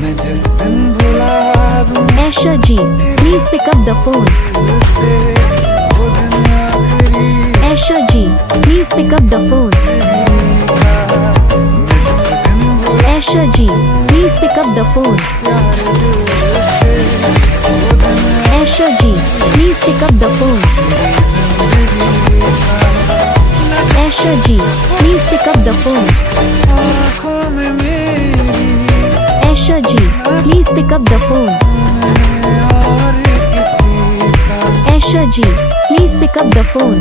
मैं जिस दिन भुला दूं Aisha ji, please pick up the phone. से वो दिन आखिरी Aisha ji, please pick up the phone. मैं जिस दिन भुला Aisha ji, please pick up the phone. से वो दिन Aisha ji, please pick up the phone. Aisha ji, please pick up the phone. आँखों में मेरी Aisha ji, please pick up the phone. और किसी का Aisha ji, please pick up the phone.